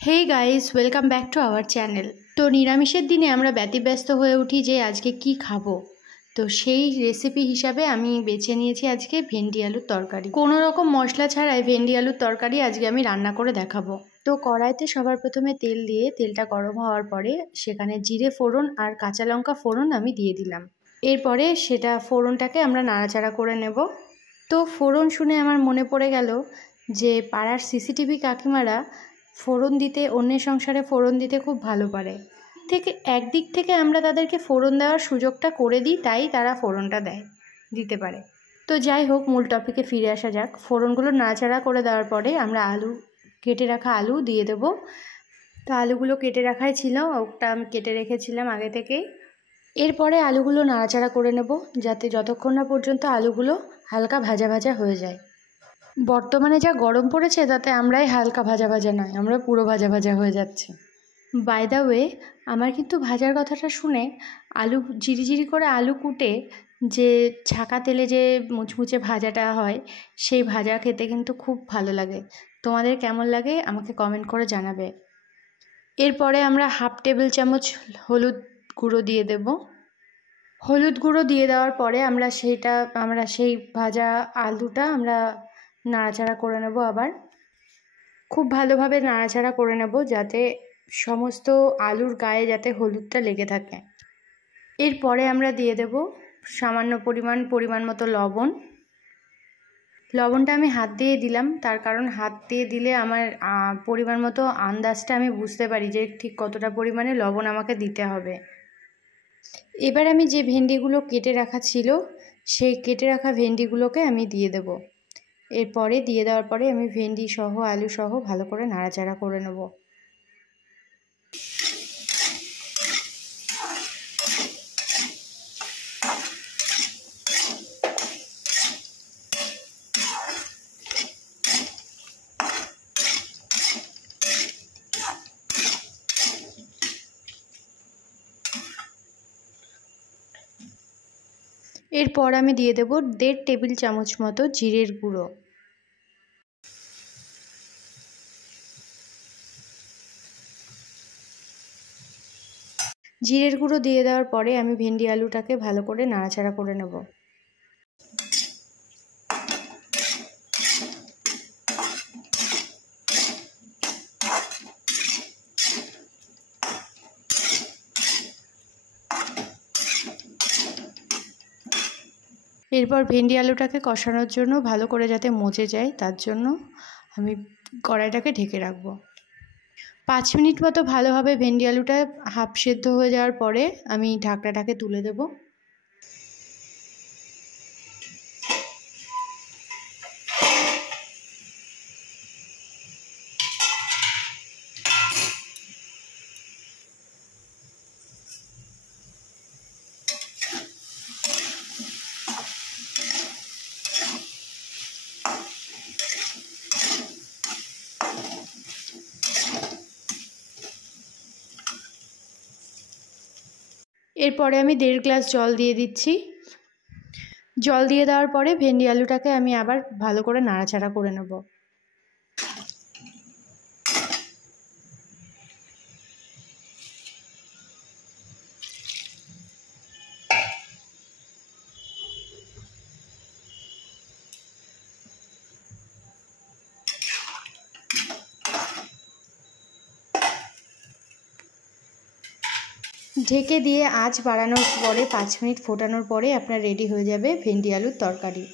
Hey guys, welcome back to our channel. তো নিরামিষের দিনে আমরা ব্যতিব্যস্ত হয়ে উঠি যে আজকে কি খাবো। তো সেই রেসিপি হিসাবে আমি বেছে নিয়েছি আজকে ভেন্ডি আলুর তরকারি। কোনো রকম মশলা ছাড়াই ভেন্ডি আলুর তরকারি আজকে আমি রান্না করে দেখাবো। তো কড়াইতে সবার প্রথমে তেল দিয়ে তেলটা গরম হওয়ার পরে সেখানে জিরে ফোড়ন আর কাঁচা লঙ্কা ফোড়ন আমি দিয়ে দিলাম। এরপরে সেটা ফোড়নটাকে আমরা নাড়াচাড়া করে নেব। তো ফোড়ন শুনে আমার মনে পড়ে গেল যে পাড়ার সিসিটিভি কাকিমারা ফোড়ন দিতে, অন্যের সংসারে ফোড়ন দিতে খুব ভালো পারে। একদিক থেকে আমরা তাদেরকে ফোড়ন দেওয়ার সুযোগটা করে দিই, তাই তারা ফোড়নটা দিতে পারে। তো যাই হোক, মূল টপিকে ফিরে আসা যাক। ফোড়নগুলো নাড়াচাড়া করে দেওয়ার পরে আমরা কেটে রাখা আলু দিয়ে দেবো। তো আলুগুলো কেটে রাখাই ছিল, ওটা আমি কেটে রেখেছিলাম আগে থেকেই। এরপরে আলুগুলো নাড়াচাড়া করে নেব, যাতে যতক্ষণ না পর্যন্ত আলুগুলো হালকা ভাজা ভাজা হয়ে যায়। বর্তমানে যা গরম পড়েছে তাতে আমরাই হালকা ভাজা ভাজা নয়, আমরা পুরো ভাজা ভাজা হয়ে যাচ্ছি। বাই দ্য ওয়ে, আমার কিন্তু ভাজার কথাটা শুনে আলু জিরি করে আলু কুটে যে ছাঁকা তেলে যে মুচমুচে ভাজাটা হয়, সেই ভাজা খেতে কিন্তু খুব ভালো লাগে। তোমাদের কেমন লাগে আমাকে কমেন্ট করে জানাবে। এরপরে আমরা 1/2 টেবিল চামচ হলুদ গুঁড়ো দিয়ে দেব। হলুদ গুঁড়ো দিয়ে দেওয়ার পরে আমরা সেই ভাজা আলুটা আমরা নাড়াচাড়া করে নেব। আবার খুব ভালোভাবে নাড়াচাড়া করে নেব, যাতে সমস্ত আলুর গায়ে যাতে হলুদটা লেগে থাকে। এরপরে আমরা দিয়ে দেব সামান্য পরিমাণ মতো লবণ। লবণটা আমি হাত দিয়ে দিলাম, তার কারণ হাত দিয়ে দিলে আমার পরিমাণ মতো আন্দাজটা আমি বুঝতে পারি যে ঠিক কতটা পরিমাণে লবণ আমাকে দিতে হবে। এবার আমি যে ভেন্ডিগুলো কেটে রাখা ছিল, সেই কেটে রাখা ভেন্ডিগুলোকে আমি দিয়ে দেব। এরপরে দিয়ে দেওয়ার পরে আমি ভেন্ডি সহ আলু সহ ভালো করে নাড়াচাড়া করে নেব। এরপর আমি দিয়ে দেব 1.5 টেবিল চামচ মতো জিরের গুঁড়ো। জিরের গুঁড়ো দিয়ে দেওয়ার পরে আমি ভেন্ডি আলুটাকে ভালো করে নাড়াচাড়া করে নেব। এরপর ভেন্ডি আলুটাকে কষানোর জন্য ভালো করে যাতে মজে যায়, তার জন্য আমি কড়াইটাকে ঢেকে রাখবো। 5 মিনিট মতো ভালোভাবে ভেন্ডি আলুটা হাফ সেদ্ধ হয়ে যাওয়ার পরে আমি ঢাকনাটাকে তুলে দেব। এরপরে আমি 1.5 গ্লাস জল দিয়ে দিচ্ছি। জল দিয়ে দেওয়ার পরে ভেন্ডি আলুটাকে আমি আবার ভালো করে নাড়াচাড়া করে নেব। ঢেকে দিয়ে আঁচ বাড়ানোর পরে 5 মিনিট ফোটানোর পরে আপনার রেডি হয়ে যাবে ভেন্ডি আলুর তরকারি।